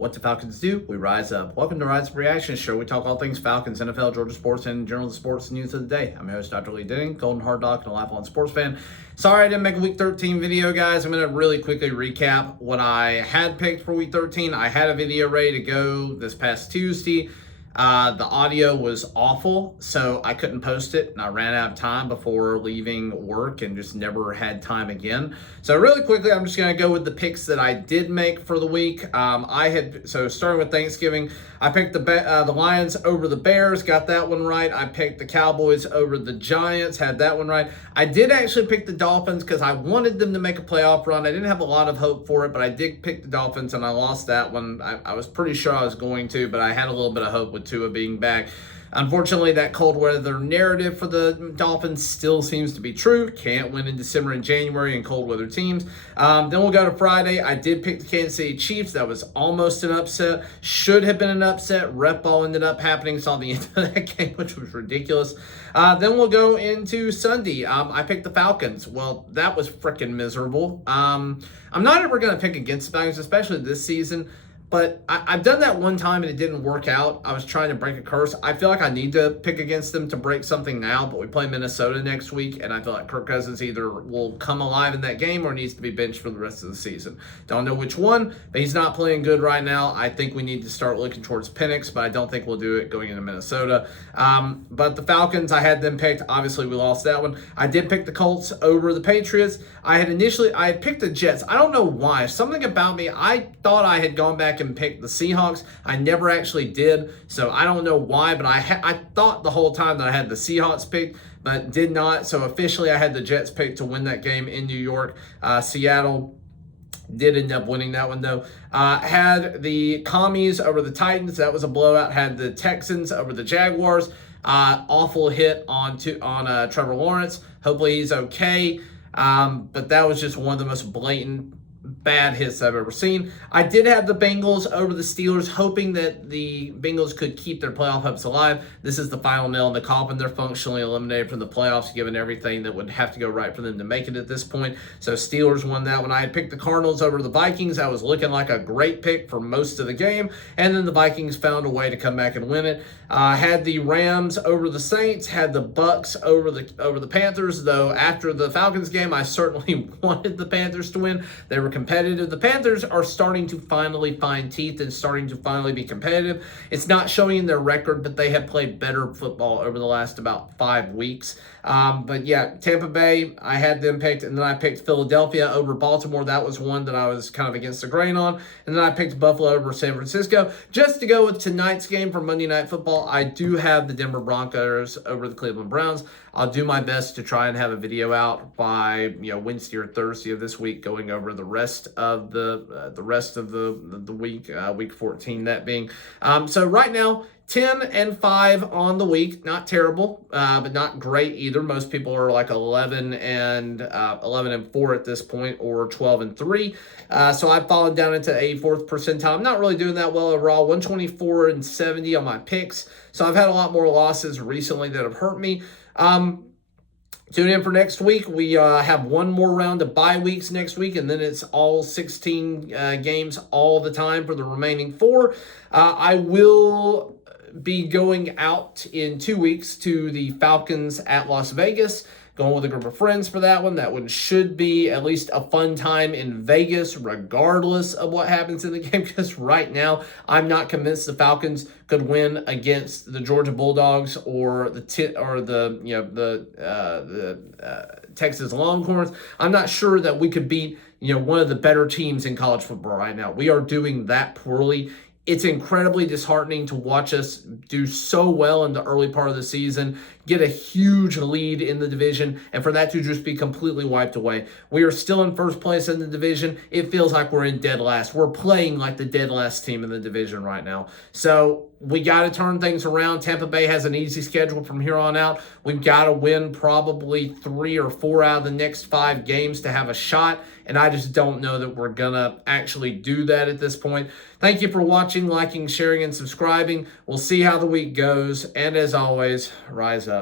What do Falcons do? We rise up. Welcome to Rise Up Reaction Show. We talk all things Falcons, NFL, Georgia sports, and in general the sports news of the day. I'm your host, Dr. Lee Denning, Golden Hard Dog, and a lifelong sports fan. Sorry I didn't make a Week 13 video, guys. I'm going to really quickly recap what I had picked for Week 13. I had a video ready to go this past Tuesday. The audio was awful, so I couldn't post it, and I ran out of time before leaving work and just never had time again. So really quickly, I'm just going to go with the picks that I did make for the week. Starting with Thanksgiving, I picked the Lions over the Bears, got that one right. I picked the Cowboys over the Giants, had that one right. I did actually pick the Dolphins because I wanted them to make a playoff run. I didn't have a lot of hope for it, but I did pick the Dolphins, and I lost that one. I was pretty sure I was going to, but I had a little bit of hope with Tua being back. Unfortunately, that cold weather narrative for the Dolphins still seems to be true. Can't win in December and January in cold weather teams. Then we'll go to Friday. I did pick the Kansas City Chiefs. That was almost an upset. Should have been an upset. Rep ball ended up happening. Saw the end of that game, which was ridiculous. Then we'll go into Sunday. I picked the Falcons. Well, that was freaking miserable. I'm not ever going to pick against the Falcons, especially this season. But I've done that one time and it didn't work out. I was trying to break a curse. I feel like I need to pick against them to break something now, but we play Minnesota next week, and I feel like Kirk Cousins either will come alive in that game or needs to be benched for the rest of the season. Don't know which one, but he's not playing good right now. I think we need to start looking towards Penix, but I don't think we'll do it going into Minnesota. But the Falcons, I had them picked. Obviously, we lost that one. I did pick the Colts over the Patriots. I had picked the Jets. I don't know why. Something about me, I thought I had gone back and picked the Seahawks. I never actually did, so I don't know why, but I thought the whole time that I had the Seahawks picked, but did not. So officially I had the Jets picked to win that game in New York. Seattle did end up winning that one, though. Had the Commies over the Titans. That was a blowout. Had the Texans over the Jaguars. Awful hit on Trevor Lawrence. Hopefully he's okay. But that was just one of the most blatant bad hits I've ever seen. I did have the Bengals over the Steelers, hoping that the Bengals could keep their playoff hopes alive. This is the final nail in the coffin. They're functionally eliminated from the playoffs, given everything that would have to go right for them to make it at this point. So Steelers won that one. I had picked the Cardinals over the Vikings. I was looking like a great pick for most of the game, and then the Vikings found a way to come back and win it. Had the Rams over the Saints, had the Bucks over the Panthers, though after the Falcons game, I certainly wanted the Panthers to win. They were competitive. The Panthers are starting to finally find teeth and starting to finally be competitive. It's not showing in their record, but they have played better football over the last about 5 weeks. But yeah, Tampa Bay, I had them picked, and then I picked Philadelphia over Baltimore. That was one that I was kind of against the grain on. And then I picked Buffalo over San Francisco. Just to go with tonight's game for Monday Night Football, I do have the Denver Broncos over the Cleveland Browns. I'll do my best to try and have a video out by Wednesday or Thursday of this week, going over the rest of the week, week 14 that being. So right now, 10-5 on the week, not terrible, but not great either. Most people are like 11-4 at this point, or 12-3. So I've fallen down into 84th percentile. I'm not really doing that well overall. 124-70 on my picks. So I've had a lot more losses recently that have hurt me. Tune in for next week. We have one more round of bye weeks next week, and then it's all 16 games all the time for the remaining 4. I will be going out in 2 weeks to the Falcons at Las Vegas. Going with a group of friends for that one. That one should be at least a fun time in Vegas, regardless of what happens in the game, because right now I'm not convinced the Falcons could win against the Georgia Bulldogs or the Texas Longhorns. I'm not sure that we could beat one of the better teams in college football right now. We are doing that poorly. It's incredibly disheartening to watch us do so well in the early part of the season, get a huge lead in the division, and for that to just be completely wiped away. We are still in first place in the division. It feels like we're in dead last. We're playing like the dead last team in the division right now. So we got to turn things around. Tampa Bay has an easy schedule from here on out. We've got to win probably 3 or 4 out of the next 5 games to have a shot, and I just don't know that we're going to actually do that at this point. Thank you for watching, liking, sharing, and subscribing. We'll see how the week goes, and as always, rise up.